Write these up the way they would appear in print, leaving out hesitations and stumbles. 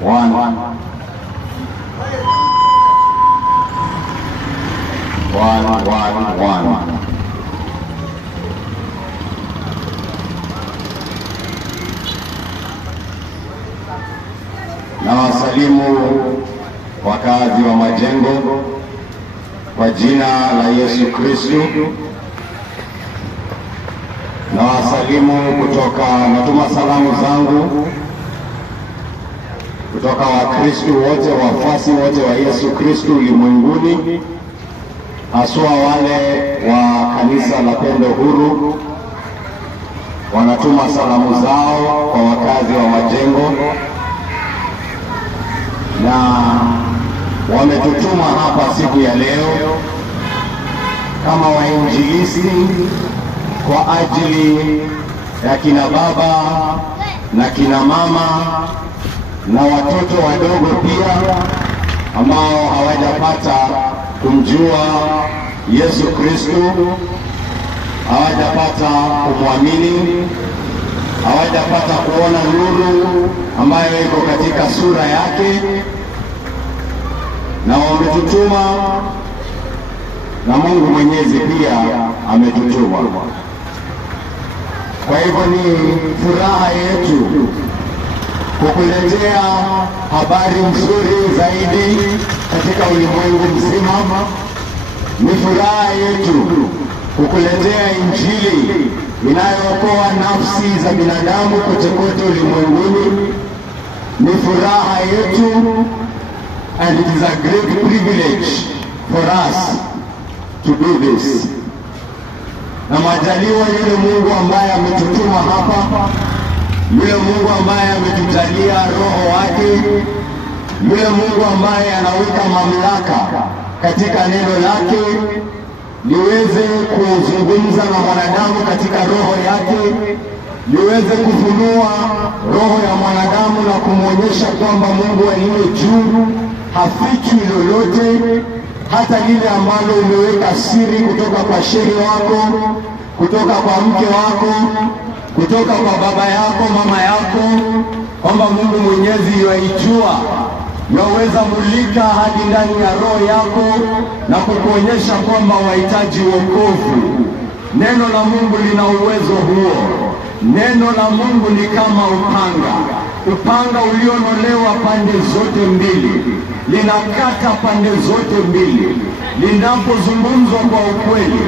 One. Na wasalimu wakazi wa Majengo kwa jina la Yesu Kristo. Na wasalimu natuma salamu zangu kutoka Wakristo wote, wafuasi wote wa Yesu Kristo ulimwenguni, haswa wale wa kanisa la Pendo Huru. Wanatuma salamu zao kwa wakazi wa Majengo na wametutuma hapa siku ya leo kama wainjilisti kwa ajili ya kina baba na kina mama na watoto wadogo pia ambao hawajapata kumjua Yesu Kristo, hawajapata kumwamini, hawajapata kuona nuru ambayo iko katika sura yake, na wametutuma, na Mungu Mwenyezi pia ametutuma. Kwa hivyo ni furaha yetu kukuletea habari nzuri zaidi katika ulimwengu mzima. Ni furaha yetu kukuletea Injili inayookoa nafsi za binadamu kote kote ulimwenguni. Ni furaha yetu, and it is a great privilege for us to do this. Na majaliwa yule Mungu ambaye ametutuma hapa, yule Mungu ambaye ametujalia Roho wake, yule Mungu ambaye anaweka mamlaka katika neno lake liweze kuzungumza na mwanadamu katika roho yake, liweze kufunua roho ya mwanadamu na kumwonyesha kwamba Mungu aliye juu hafichi lolote, hata lile ambalo umeweka siri kutoka kwa shehe wako, kutoka kwa mke wako, kutoka kwa baba yako, mama yako, kwamba Mungu Mwenyezi yaijua, yaweza mulika hadi ndani ya roho yako na kukuonyesha kwamba wahitaji wokovu. Neno la Mungu lina uwezo huo. Neno la Mungu ni kama upanga ulionolewa pande zote mbili, linakata pande zote mbili. Linapozungumzwa kwa ukweli,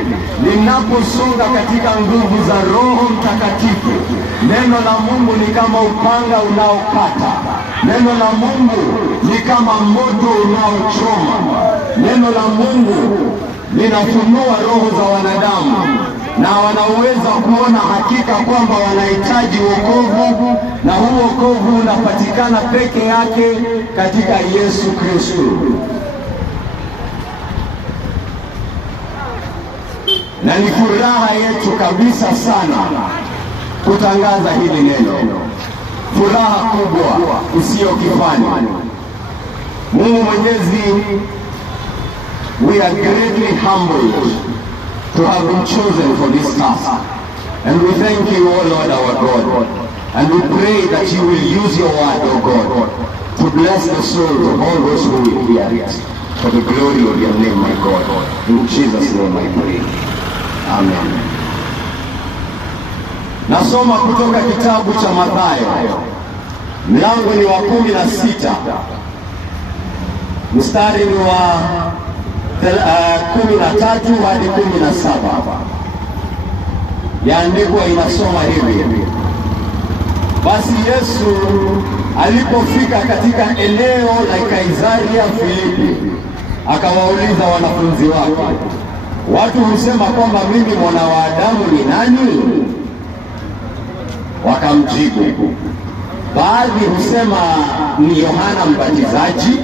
linaposonga katika nguvu za Roho Mtakatifu, neno la Mungu ni kama upanga unaokata. Neno la Mungu ni kama moto unaochoma. Neno la Mungu linafunua roho za wanadamu, na wanaweza kuona hakika kwamba wanahitaji wokovu, na huo wokovu unapatikana peke yake katika Yesu Kristo. Na ni furaha yetu kabisa sana kutangaza hili neno, furaha kubwa usiyokifani. Mungu Mwenyezi, we are greatly humbled to have been chosen for this task, and we thank you, O Lord our God, and we pray that you will use your word, O God, to bless the souls of all those who will hear it, for the glory of your name, my God. In Jesus' name I pray. Amen. Nasoma kutoka kitabu cha Mathayo, mlango ni wa 16, mstari ni wa 13 hadi 17. Yaandikwa, inasoma hivi: basi Yesu alipofika katika eneo la Kaisaria Filipi, akawauliza wanafunzi wake, watu husema kwamba mimi mwana wa Adamu ni nani? Wakamjibu, baadhi husema ni Yohana Mbatizaji,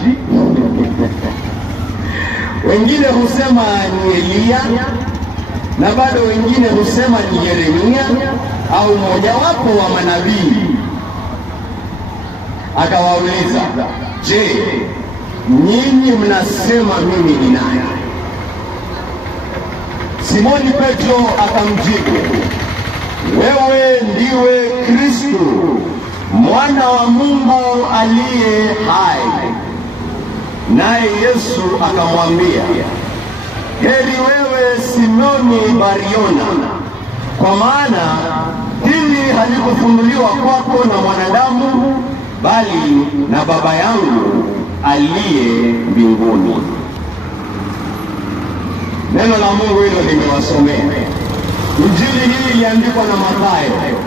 wengine husema ni Elia, na bado wengine husema ni Yeremia au mmojawapo wa manabii. Akawauliza, je, nyinyi mnasema mimi ni nani? Simoni Petro akamjibu, wewe ndiwe Kristo, mwana wa Mungu aliye hai. Naye Yesu akamwambia, heri wewe Simoni Bariona, kwa maana hili halikufunuliwa kwako na mwanadamu, bali na Baba yangu aliye mbinguni. Neno la Mungu hilo nimewasomea. Injili hii iliandikwa na Mathayo.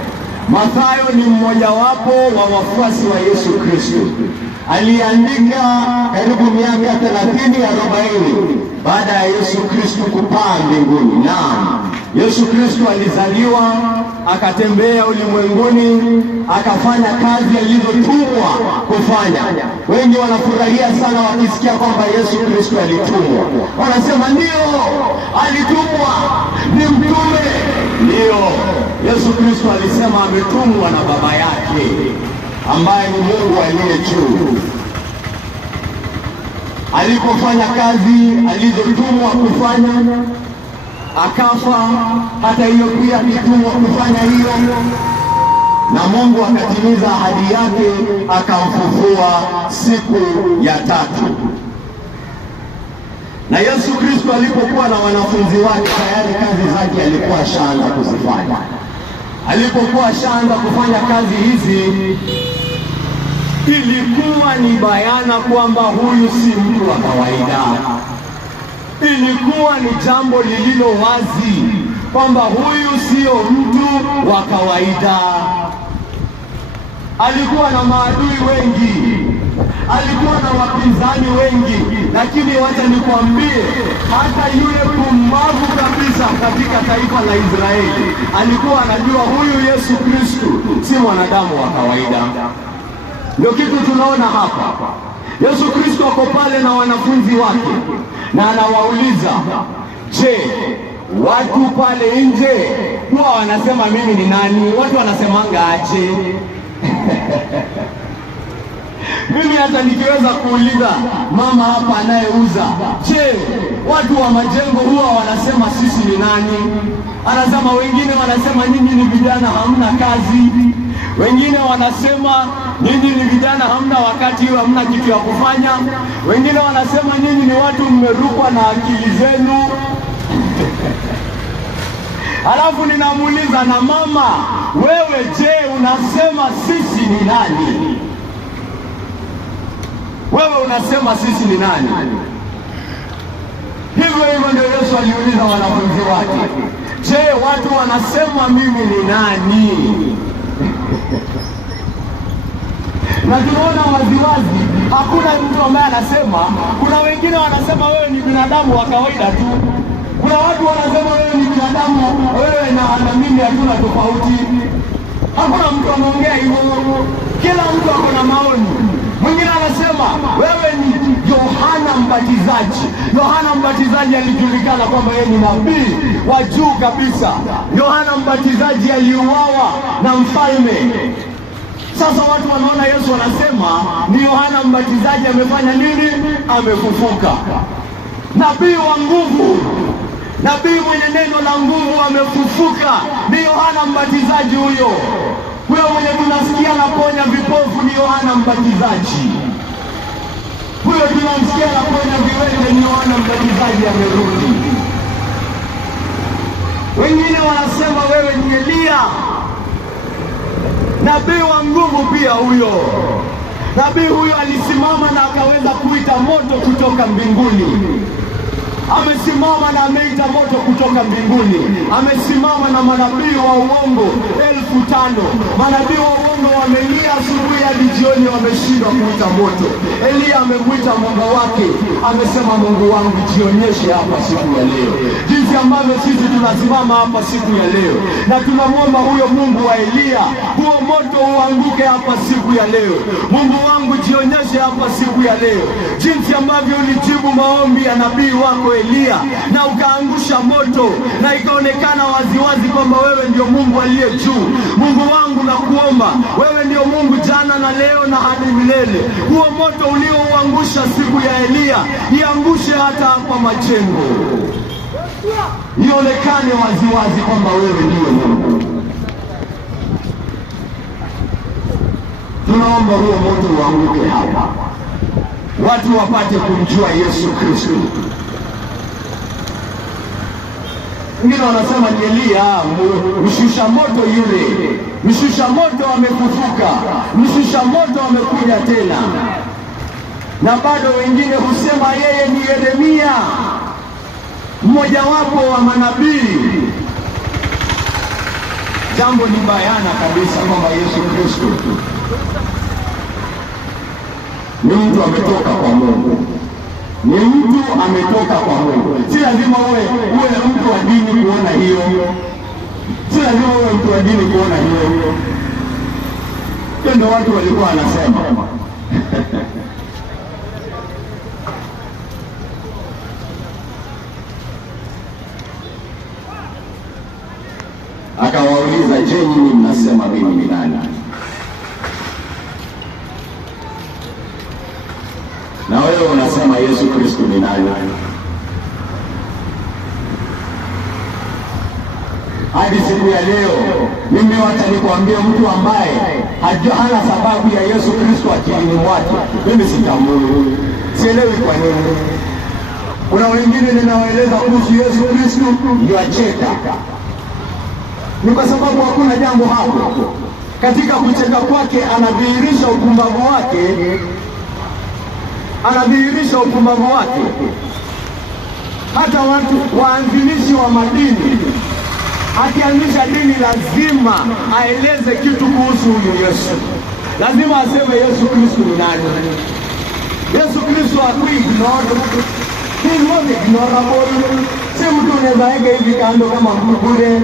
Mathayo ni mmojawapo wa wafuasi wa Yesu Kristo. Aliandika karibu miaka 30-40 baada ya Yesu Kristo kupaa mbinguni. Naam, Yesu Kristo alizaliwa, akatembea ulimwenguni, akafanya kazi alizotumwa kufanya. Wengi wanafurahia sana wakisikia kwamba Yesu Kristo alitumwa. Wanasema ndio, alitumwa, ni mtume. Ndio, Yesu Kristo alisema ametumwa na Baba yake ambaye ni Mungu aliye juu. Alipofanya kazi alizotumwa kufanya, akafa. Hata hiyo pia alitumwa kufanya hiyo, na Mungu akatimiza ahadi yake, akamfufua siku ya 3. Na Yesu Kristo alipokuwa na wanafunzi wake, tayari kazi zake alikuwa ashaanza kuzifanya. Alipokuwa ashaanza kufanya kazi hizi, ilikuwa ni bayana kwamba huyu si mtu wa kawaida. Ilikuwa ni jambo lililo wazi kwamba huyu sio mtu wa kawaida. Alikuwa na maadui wengi, alikuwa na wapinzani wengi, lakini wacha nikwambie, hata yule pumbavu kabisa katika taifa la Israeli alikuwa anajua huyu Yesu Kristo si mwanadamu wa kawaida. Ndio kitu tunaona hapa. Yesu Kristo ako pale na wanafunzi wake na anawauliza, je, watu pale nje huwa wanasema mimi ni nani? Watu wanasemanga aje? Mimi hata nikiweza kuuliza mama hapa anayeuza, je, watu wa majengo huwa wanasema sisi ni nani? Anasema wengine wanasema nyinyi ni vijana hamna kazi. Wengine wanasema nyinyi ni vijana hamna wakati, hamna kitu ya kufanya. Wengine wanasema nyinyi ni watu mmerukwa na akili zenu. Alafu ninamuuliza, na mama, wewe je, unasema sisi ni nani? Wewe unasema sisi ni nani? Hivyo ndio Yesu aliuliza wanafunzi wake, je, watu wanasema mimi ni nani? Na tunaona waziwazi, hakuna mtu ambaye anasema. Kuna wengine wanasema wewe ni binadamu wa kawaida tu. Kuna watu wanasema wewe ni binadamu, wewe na mimi hatuna tofauti. Hakuna mtu anaongea hivyo. Kila mtu ako na maoni. Mwingine anasema wewe ni Yohana Mbatizaji. Yohana Mbatizaji alijulikana kwamba yeye ni nabii wa juu kabisa. Yohana Mbatizaji aliuawa na mfalme. Sasa watu wanaona Yesu wanasema ni Yohana Mbatizaji amefanya nini? Amefufuka. Nabii wa nguvu, nabii mwenye neno la nguvu amefufuka. Ni Yohana Mbatizaji huyo. Huyo mwenye tunasikia anaponya vipofu ni Yohana Mbatizaji. Huyo tunamsikia anaponya viwete ni Yohana Mbatizaji amerudi. Wengine wanasema wewe ni Elia. Nabii wa nguvu pia huyo. Nabii huyo alisimama na akaweza kuita moto kutoka mbinguni. Amesimama na ameita moto kutoka mbinguni. Amesimama na manabii wa uongo 5,000. Manabii wa uongo wamelia asubuhi hadi jioni, wameshindwa kuita moto. Elia amemwita Mungu wake, amesema Mungu wangu jionyeshe hapa siku ya leo. Jinsi ambavyo sisi tunasimama hapa siku ya leo na tunamwomba huyo Mungu wa Elia, huo moto uanguke hapa siku ya leo. Mungu wangu jionyeshe hapa siku ya leo. Jinsi ambavyo ulijibu maombi ya nabii wako Elia na ukaangusha moto na ikaonekana waziwazi kwamba wewe ndio Mungu aliye juu. Mungu wangu na kuomba, wewe ndio Mungu jana na leo na hadi milele. Huo moto uliouangusha siku ya Elia iangushe hata hapa majengo, ionekane waziwazi kwamba wewe ndio Mungu. Tunaomba huo moto uanguke hapa, watu wapate kumjua Yesu Kristo. Wengine wanasema ni Elia, mshusha moto yule. Mshusha moto amefufuka, mshusha moto amekuja tena. Na bado wengine husema yeye ni Yeremia, mmojawapo wa manabii. Jambo ni bayana kabisa kwamba Yesu Kristo ni mtu ametoka kwa Mungu, ni mtu ametoka kwa Mungu. Si lazima uwe mtu wa dini kuona hiyo, si lazima uwe mtu wa dini kuona hiyo. Hiyo ndio watu walikuwa wanasema. Akawauliza, je, nyinyi mnasema mimi ni nani? Na wewe unasema Yesu Kristo ni nani? Hadi siku ya leo mimi wacha nikwambie, mtu ambaye hana sababu ya Yesu Kristo akilini mwake, mimi sitambui, sielewi kwa nini. Kuna wengine ninawaeleza kuhusu Yesu Kristo ndio acheka. Ni kwa sababu hakuna jambo hapo. Katika kucheka kwake anadhihirisha upumbavu wake, anadhihirisha upumbavu wake. Hata watu waanzilishi wa madini, akianzisha dini lazima aeleze kitu kuhusu huyu Yesu. Lazima aseme Yesu Kristo ni nani. Yesu Kristo hakuignored. He was ignorable. Si mtu unaweza weka hivi kando kama bure.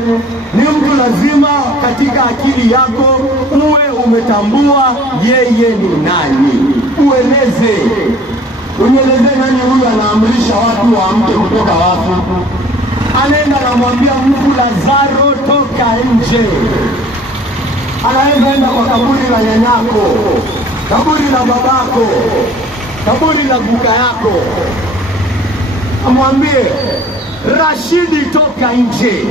Ni mtu lazima katika akili yako uwe umetambua yeye ni nani. Ueleze. Unyeleze nani huyu anaamrisha watu waamke kutoka wafu. Anaenda anamwambia mtu Lazaro toka nje. Anaenda enda kwa kaburi la nyanyako, kaburi la babako, kaburi la buka yako. Amwambie Rashidi toka nje.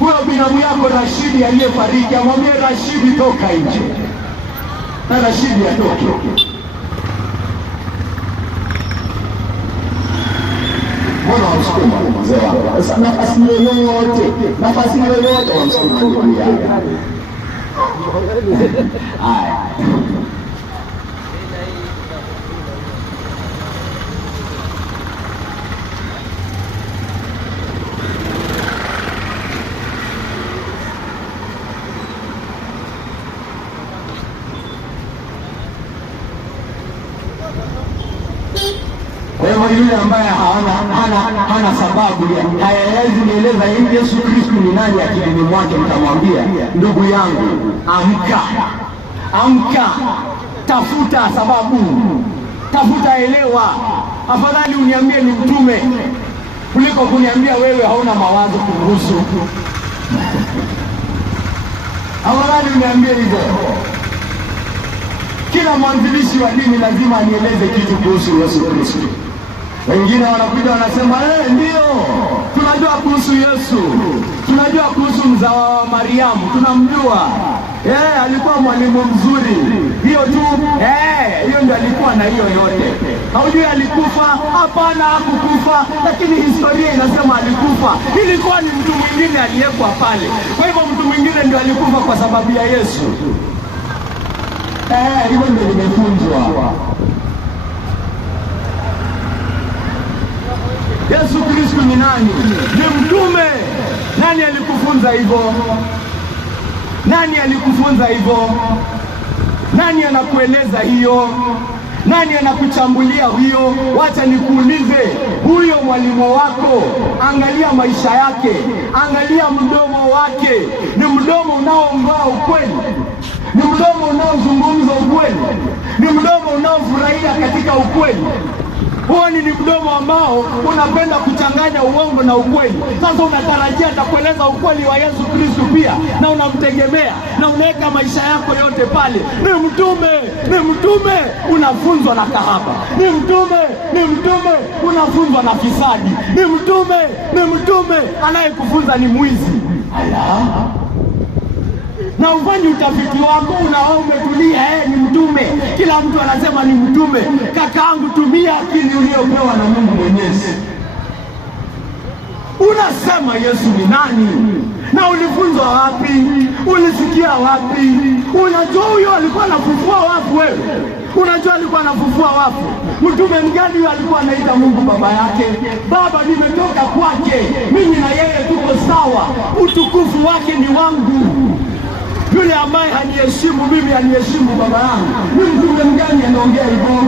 Huyo binamu yako Rashidi aliyefariki, amwambie Rashidi toka nje. Na Rashidi atoke. Mbona wamsukuma mzee wako? Sasa nafasi yoyote wamsukuma ndugu yake. Haya. Kwa yule ambaye hana sababu, hayawezi nieleza hivi Yesu Kristo ni nani akilini mwake, mtamwambia ndugu yangu, amka, tafuta sababu, tafuta elewa. Afadhali uniambie ni mtume kuliko kuniambia wewe hauna mawazo kuhusu. Afadhali uniambie hivyo. Kila mwanzilishi wa dini lazima anieleze kitu kuhusu Yesu Kristo. Wengine wanakuja wanasema ndio tunajua kuhusu Yesu, tunajua kuhusu mzawa wa Mariamu, tunamjua, alikuwa mwalimu mzuri, hiyo tu, hiyo ndio alikuwa na hiyo yote. Haujui alikufa? Hapana, hakukufa, lakini historia inasema alikufa. Ilikuwa ni mtu mwingine aliyekuwa pale. Kwa hivyo mtu mwingine ndio alikufa kwa sababu ya Yesu. Hivyo ndio nimefunzwa. Yesu Kristo ni nani? Ni mtume. Nani alikufunza hivyo? Nani alikufunza hivyo? Nani anakueleza hiyo? Nani anakuchambulia hiyo? Wacha nikuulize, huyo mwalimu wako, angalia maisha yake, angalia mdomo wake. Ni mdomo unaoongea ukweli? Ni mdomo unaozungumza ukweli? Ni mdomo unaofurahia katika ukweli? Huoni ni mdomo ambao unapenda kuchanganya uongo na ukweli? Sasa unatarajia atakueleza ukweli wa Yesu Kristo pia, na unamtegemea na unaweka maisha yako yote pale. Ni mtume unafunzwa na kahaba. Ni mtume unafunzwa na fisadi. Ni mtume anayekufunza ni mwizi. na ufanye utafiti wako, unaona umetulia, ni mtume. Kila mtu anasema ni mtume. Kakaangu, tumia akili uliyopewa na Mungu Mwenyezi. Unasema Yesu ni nani? Na ulifunzwa wapi? Ulisikia wapi? Unajua huyo alikuwa anafufua wafu wewe? Unajua alikuwa anafufua wafu? Mtume mgani huyo alikuwa anaita Mungu baba yake? Baba, nimetoka kwake, mimi na yeye tuko sawa, utukufu wake ni wangu. Yule ambaye haniheshimu mimi haniheshimu baba yangu. Ni mtume mgani anaongea hivyo?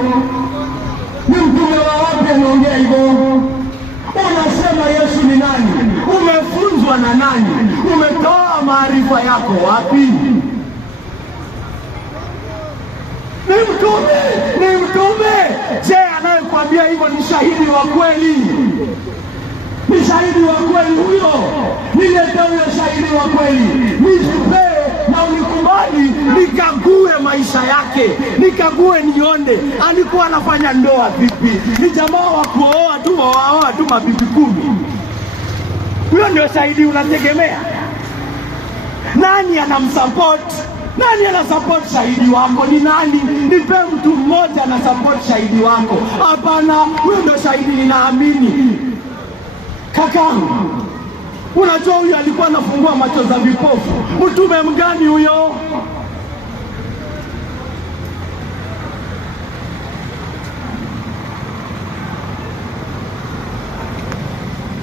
Ni mtume wa wapi anaongea hivyo? Unasema Yesu ni nani? Umefunzwa na nani? Umetoa maarifa yako wapi? Ni mtume, ni mtume. Je, anayekwambia hivyo ni shahidi wa kweli? Ni shahidi wa kweli huyo? Nilete huyo shahidi wa kweli, nijipe na unikubali, nikague maisha yake, nikague nione alikuwa anafanya ndoa vipi. Ni jamaa wa kuoa tu, waoa tu mabibi 10. Huyo ndio shahidi unategemea? Nani anamsupport? Nani anasupport shahidi wako? Ni nani? Nipe mtu mmoja anasupport shahidi wako. Hapana, huyo ndio shahidi ninaamini. Kakangu, unajua huyo alikuwa anafungua macho za vipofu. Mtume mgani huyo?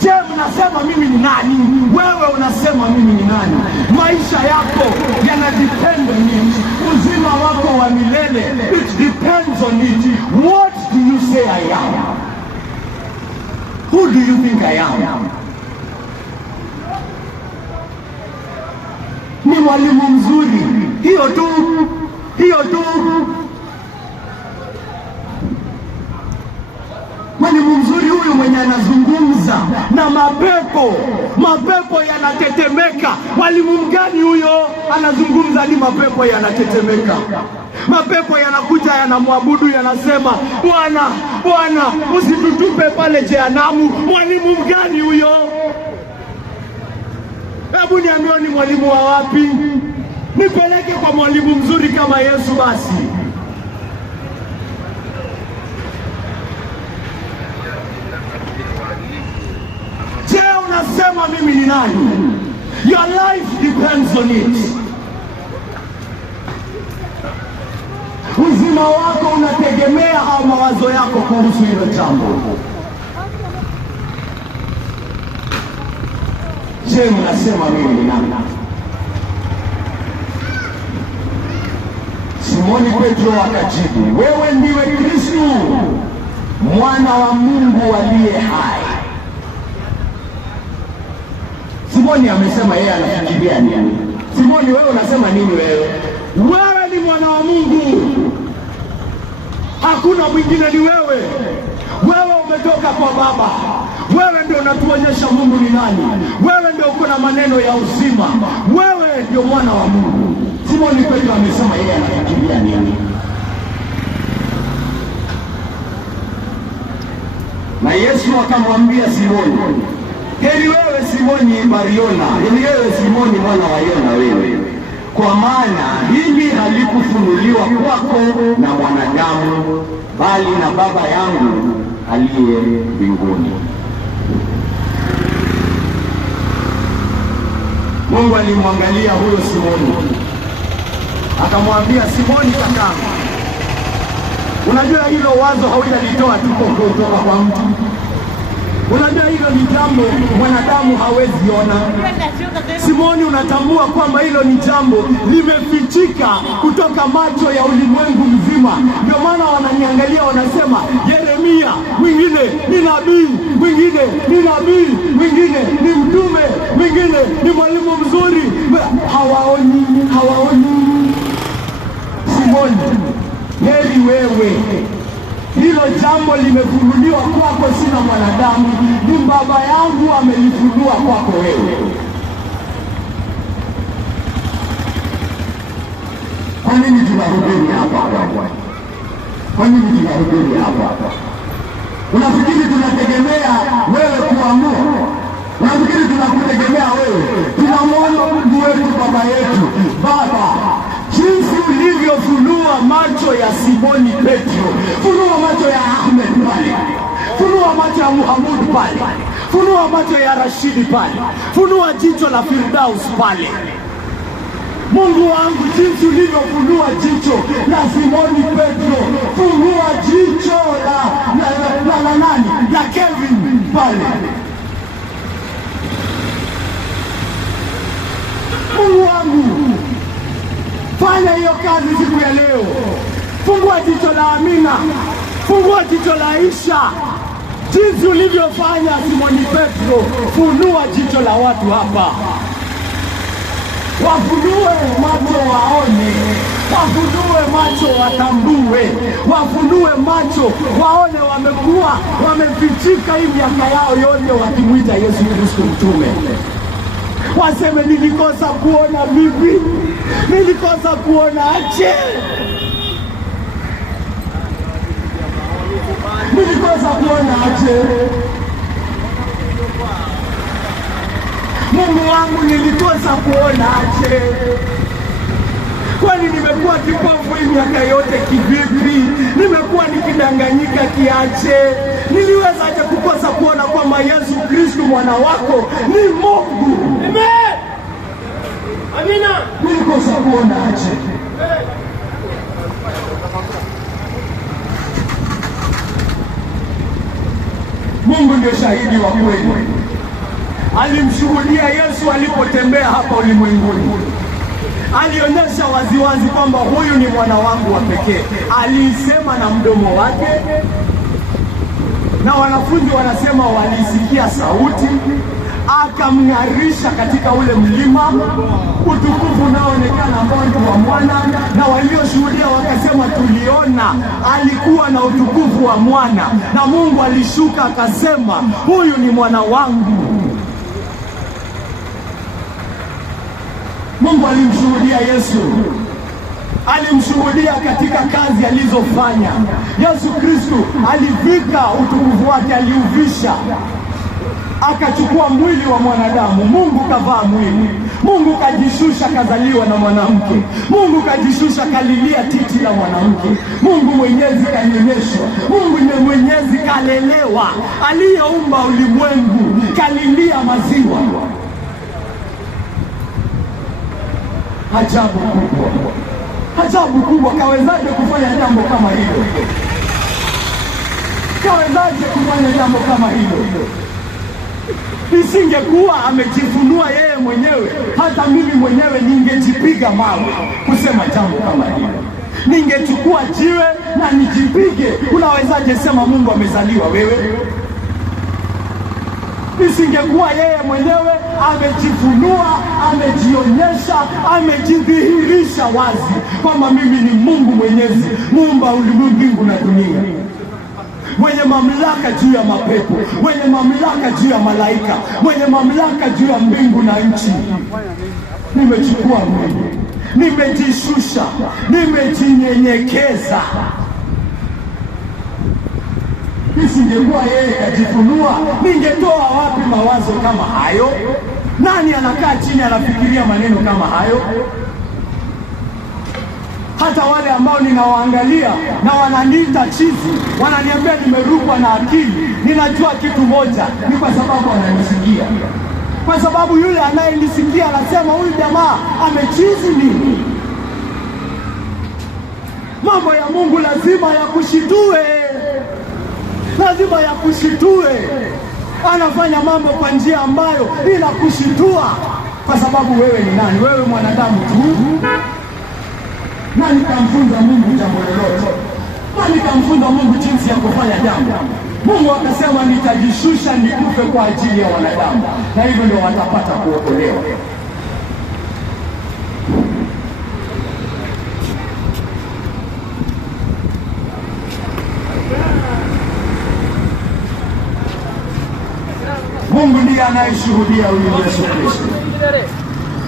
Je, mnasema mimi ni nani? Wewe unasema mimi ni nani? Maisha yako yanadepend on it. Uzima wako wa milele, it depends on it. What do you say I am? Who do you think I am? Ni mwalimu mzuri, hiyo tu, hiyo tu. Mwalimu mzuri huyu mwenye anazungumza na mapepo yanatetemeka. Mwalimu mgani huyo? Anazungumza ni mapepo yanatetemeka. Mapepo yanakuja yanamwabudu, yanasema Bwana, Bwana, usitutupe pale jehanamu. Mwalimu mgani huyo? Hebu niambie, ni mwalimu wa wapi? Nipeleke kwa mwalimu mzuri kama Yesu basi. Je, unasema mimi ni nani? Your life depends on it. Uzima wako unategemea au mawazo yako kuhusu hilo jambo. Je, mnasema mimi ni nani? Simoni Petro akajibu, wewe ndiwe Kristo, mwana wa Mungu aliye hai. Simoni amesema yeye anafikiria nini? Simoni, wewe unasema nini wewe? Wewe ni mwana wa Mungu. Hakuna mwingine, ni wewe. Wewe umetoka kwa Baba. Wewe ndio unatuonyesha Mungu ni nani. Wewe ndio uko na maneno ya uzima. Wewe ndio mwana wa Mungu. Simoni Petro amesema yeye anafikiria nini? Na Yesu akamwambia Simoni, heri wewe Simoni Bariona, heri wewe Simoni mwana wa Yona wewe, kwa maana hili halikufunuliwa kwako na mwanadamu, bali na Baba yangu aliye mbinguni. Mungu alimwangalia huyo Simoni, akamwambia, Simoni kakaangu, unajua hilo wazo haujalitoa tu kutoka kwa mtu. Unajua hilo ni jambo mwanadamu hawezi ona. Simoni, unatambua kwamba hilo ni jambo limefichika kutoka macho ya ulimwengu mzima. Ndio maana wananiangalia wanasema, Yeremia, mwingine ni nabii, mwingine ni nabii, mwingine ni mtume, mwingine ni mwalimu mzuri. Hawaoni. Simoni, heri wewe. Hilo jambo limefunuliwa kwako, sina mwanadamu, ni Baba yangu amelifunua kwako wewe. Kwa nini tunahubiri hapa? Kwa nini tunahubiri hapa? Unafikiri tunategemea wewe kuamua? Nafikiri tunakutegemea wewe. Tunamwomba Mungu wetu, Baba yetu, Baba, jinsi ulivyofunua macho ya Simoni Petro, funua macho ya Ahmed pale, funua macho ya Muhammad pale, funua macho ya Rashidi pale, funua jicho la Firdaus pale. Mungu wangu, jinsi ulivyofunua jicho la Simoni Petro, funua jicho la nani, la Kevin pale. Mungu wangu, fanya hiyo kazi siku ya leo. Fungua jicho la Amina, fungua jicho la Aisha, jinsi ulivyofanya Simoni Petro. Funua jicho la watu hapa, wafunue macho waone, wafunue macho watambue, wafunue macho waone wamekuwa wamefichika hii miaka yao yote wakimwita Yesu Kristo mtume. Waseme nilikosa kuona bibi, nilikosa kuona ache, nilikosa kuona ache. Mungu wangu, nilikosa kuona ache. Kwani nimekuwa kipofu hii miaka yote kivipi? Nimekuwa nikidanganyika kiache? Niliweza aje kukosa kuona kwamba Yesu Kristo mwana wako ni Mungu? Amen. Amina. Nilikosa kuona ache. Mungu ndio shahidi wa kweli. Alimshuhudia Yesu alipotembea hapa ulimwenguni. Alionyesha waziwazi kwamba huyu ni mwana wangu wa pekee. Alisema na mdomo wake, na wanafunzi wanasema walisikia sauti. Akamng'arisha katika ule mlima, utukufu unaoonekana ambao ni wa mwana, na walioshuhudia wakasema tuliona alikuwa na utukufu wa mwana, na Mungu alishuka akasema huyu ni mwana wangu. Mungu alimshuhudia Yesu, alimshuhudia katika kazi alizofanya. Yesu Kristo alivika utukufu wake, aliuvisha, akachukua mwili wa mwanadamu. Mungu kavaa mwili, Mungu kajishusha, kazaliwa na mwanamke. Mungu kajishusha, kalilia titi la mwanamke. Mungu mwenyezi kanyonyeshwa, Mungu mwenyezi kalelewa. Aliyeumba ulimwengu kalilia maziwa. Ajabu kubwa, ajabu kubwa. Kawezaje kufanya jambo kama hilo? Kawezaje kufanya jambo kama hilo? Isingekuwa amejifunua yeye mwenyewe, hata mimi mwenyewe ningejipiga mawe kusema jambo kama hilo. Ningechukua jiwe na nijipige. Unawezaje sema Mungu amezaliwa wewe? Isingekuwa yeye mwenyewe amejifunua, amejionyesha, amejidhihirisha wazi kwamba mimi ni Mungu mwenyezi, muumba ulimwengu na dunia, mwenye mamlaka juu ya mapepo, mwenye mamlaka juu ya malaika, mwenye mamlaka juu ya mbingu na nchi. Nimechukua mwili, nimejishusha, nimejinyenyekeza. Isingekuwa yeye kajifunua, ningetoa wapi mawazo kama hayo? Nani anakaa chini anafikiria maneno kama hayo? Hata wale ambao ninawaangalia na wananiita chizi, wananiambia nimerukwa na akili, ninajua kitu moja, ni kwa sababu wananisikia. Kwa sababu yule anayenisikia anasema huyu jamaa amechizi nini? Mambo ya Mungu lazima yakushitue, lazima yakushitue. Anafanya mambo kwa njia ambayo inakushitua, kwa sababu wewe ni nani? Wewe mwanadamu tu. Nani kamfunza Mungu jambo lolote? Nani kamfunza Mungu jinsi ya kufanya jambo? Mungu akasema nitajishusha nikufe kwa ajili ya wanadamu, na hivyo ndio watapata kuokolewa. Mungu ndiye anayeshuhudia huyu Yesu Kristo,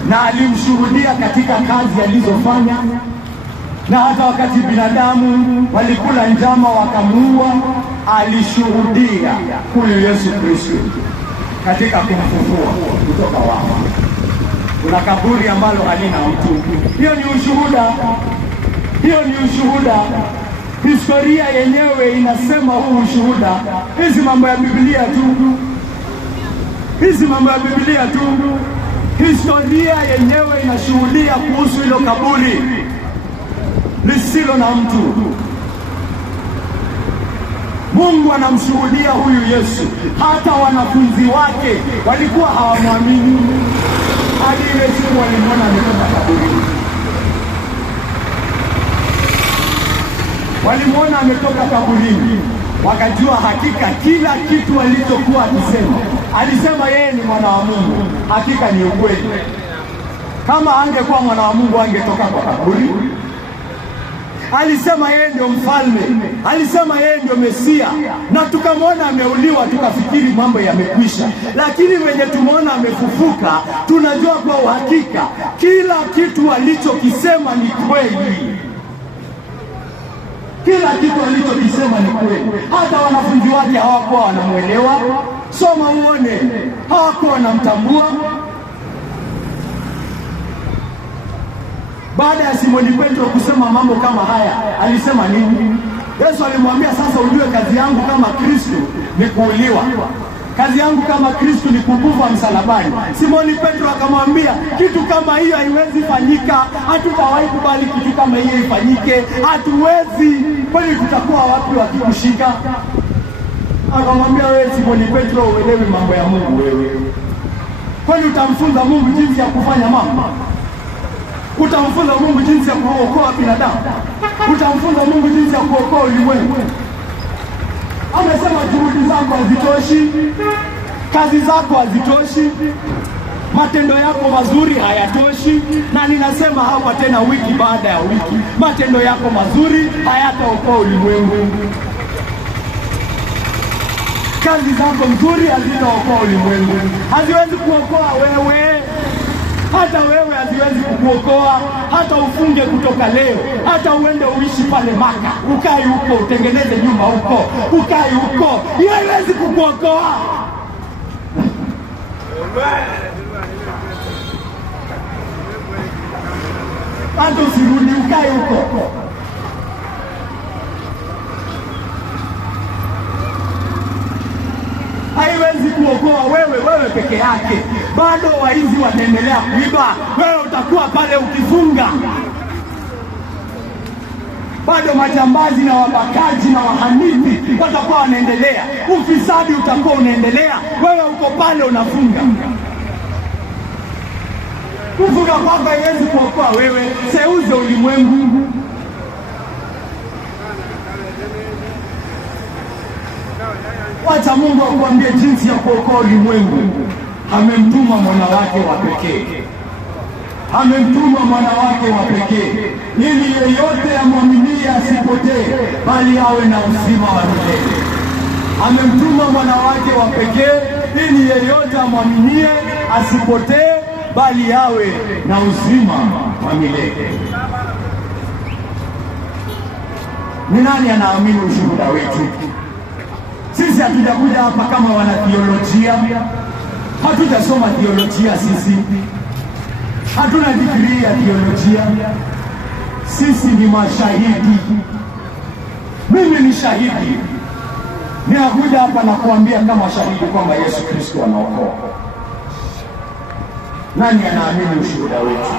na alimshuhudia katika kazi alizofanya. Na hata wakati binadamu walikula njama wakamuua, alishuhudia huyu Yesu Kristo. katika kumfufua kutoka wafu. Kuna kaburi ambalo halina mtu. Hiyo ni ushuhuda. Hiyo ni ushuhuda. Historia yenyewe inasema huu ushuhuda. Hizi mambo ya Biblia tu. Hizi mambo ya Biblia tu. Historia yenyewe inashuhudia kuhusu hilo kaburi lisilo na mtu. Mungu anamshuhudia huyu Yesu. Hata wanafunzi wake walikuwa hawamwamini. Hadi ile siku walimwona ametoka kaburini. Walimwona ametoka kaburini, wakajua hakika kila kitu alichokuwa akisema. Alisema yeye ni mwana wa Mungu, hakika ni ukweli. Kama angekuwa mwana wa Mungu angetoka kwa kaburi. Alisema yeye ndio mfalme, alisema yeye ndio Mesia, na tukamwona ameuliwa tukafikiri mambo yamekwisha. Lakini wenye tumeona amefufuka, tunajua kwa uhakika kila kitu alichokisema ni kweli. Kila kitu alichokisema ni kweli. Hata wanafunzi wake hawakuwa wanamuelewa. Soma uone, hawakuwa wanamtambua. Baada ya Simoni Petro kusema mambo kama haya, alisema nini? Yesu alimwambia, sasa ujue kazi yangu kama Kristo ni kuuliwa. Kazi yangu kama Kristo ni kukufa msalabani. Simoni Petro akamwambia, kitu kama hiyo haiwezi fanyika. Hatutawahi kubali kitu kama hiyo ifanyike. Hatuwezi. Kwani tutakuwa wapi wakikushika? Akamwambia, wewe Simoni Petro uelewi mambo ya Mungu wewe. Kwani utamfunza Mungu jinsi ya kufanya mambo? Utamfunza Mungu jinsi ya kuokoa binadamu? Utamfunza Mungu jinsi ya kuokoa ulimwengu? Amesema juhudi zako hazitoshi, kazi zako hazitoshi, matendo yako mazuri hayatoshi. Na ninasema hapa tena wiki baada ya wiki, matendo yako mazuri hayataokoa ulimwengu. Kazi zako nzuri hazitaokoa ulimwengu, haziwezi kuokoa wewe. Hata wewe haziwezi kukuokoa. Hata ufunge kutoka leo, hata uende uishi pale Maka, ukai huko, utengeneze nyumba huko, ukai huko, hiyo haiwezi kukuokoa. Hata usirudi, ukai huko. Haiwezi kuokoa wewe peke yake. Bado waizi wataendelea kuiba, wewe utakuwa pale ukifunga. Bado majambazi na wabakaji na wahanithi watakuwa wanaendelea. Ufisadi utakuwa unaendelea, wewe uko pale unafunga. Kufunga kwako haiwezi kuokoa wewe. Seuze ulimwengu. Wacha Mungu akuambie jinsi ya kuokoa ulimwengu. Amemtuma mwana wake wa pekee. Amemtuma mwana wake wa pekee ili yeyote amwaminie asipotee, bali awe na uzima wa milele. Amemtuma mwana wake wa pekee ili yeyote amwaminie asipotee, bali awe na uzima wa milele. Ni nani anaamini ushuhuda wetu? Sisi hatujakuja hapa kama wanatheolojia. Hatujasoma theolojia sisi. Hatuna degree ya theolojia. Sisi ni mashahidi. Mimi ni shahidi. Ninakuja hapa na kuambia kama shahidi kwamba Yesu Kristo anaokoa. Nani anaamini ushuhuda wetu?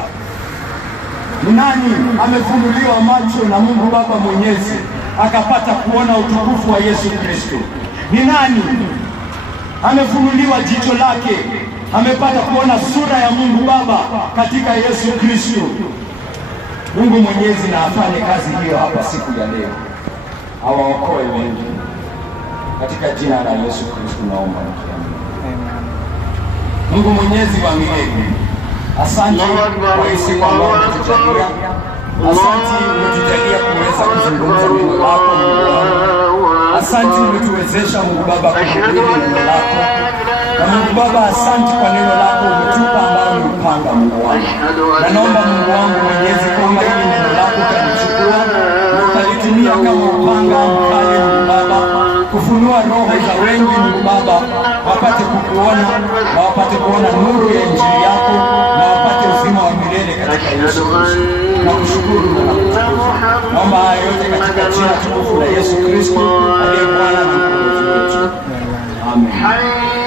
Ni nani amefunguliwa macho na Mungu Baba Mwenyezi akapata kuona utukufu wa Yesu Kristo? Ni nani amefunuliwa jicho lake, amepata kuona sura ya Mungu Baba katika Yesu Kristo? Mungu Mwenyezi na afanye kazi hiyo hapa siku ya leo, awaokoe wengi katika jina la Yesu Kristo naomba. Mungu Mwenyezi wa milele, asante kwa hii siku ambayo umetujalia. Asante umetujalia kuweza kuzungumza neno lako Mungu wangu. Asante umetuwezesha Mungu Baba kuhubiri neno lako. Na Mungu Baba, asante kwa neno lako umetupa ambao ni upanga Mungu wangu. Na naomba Mungu wangu Mwenyezi kwamba hili neno lako utalichukua na utalitumia kama upanga mkali Mungu Baba, kufunua roho za wengi Mungu Baba wapate kukuona na wapate kuona nuru ya injili yako na wapate uzima wa milele katika Yesu Kristo. Na kushukuru na kutukuza. Naomba haya yote katika jina tukufu la Yesu Kristo aliye Bwana na Mwokozi wetu. Amen.